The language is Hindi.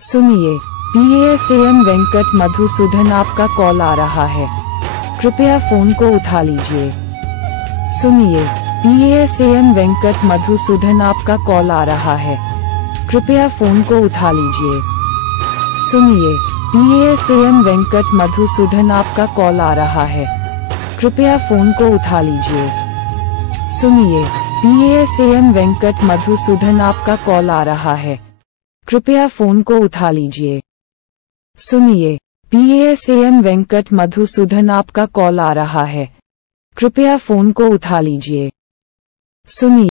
सुनिए, PASAM वेंकट मधुसूदन आपका कॉल आ रहा है, कृपया फोन को उठा लीजिए। सुनिए, PASAM वेंकट मधुसूदन आपका कॉल आ रहा है, कृपया फोन को उठा लीजिए। सुनिए, PASAM वेंकट मधुसूदन आपका कॉल आ रहा है, कृपया फोन को उठा लीजिए। सुनिए, PASAM वेंकट मधुसूदन आपका कॉल आ रहा है, कृपया फोन को उठा लीजिए। सुनिए, PASAM वेंकट मधुसूदन आपका कॉल आ रहा है, कृपया फोन को उठा लीजिए। सुनिए।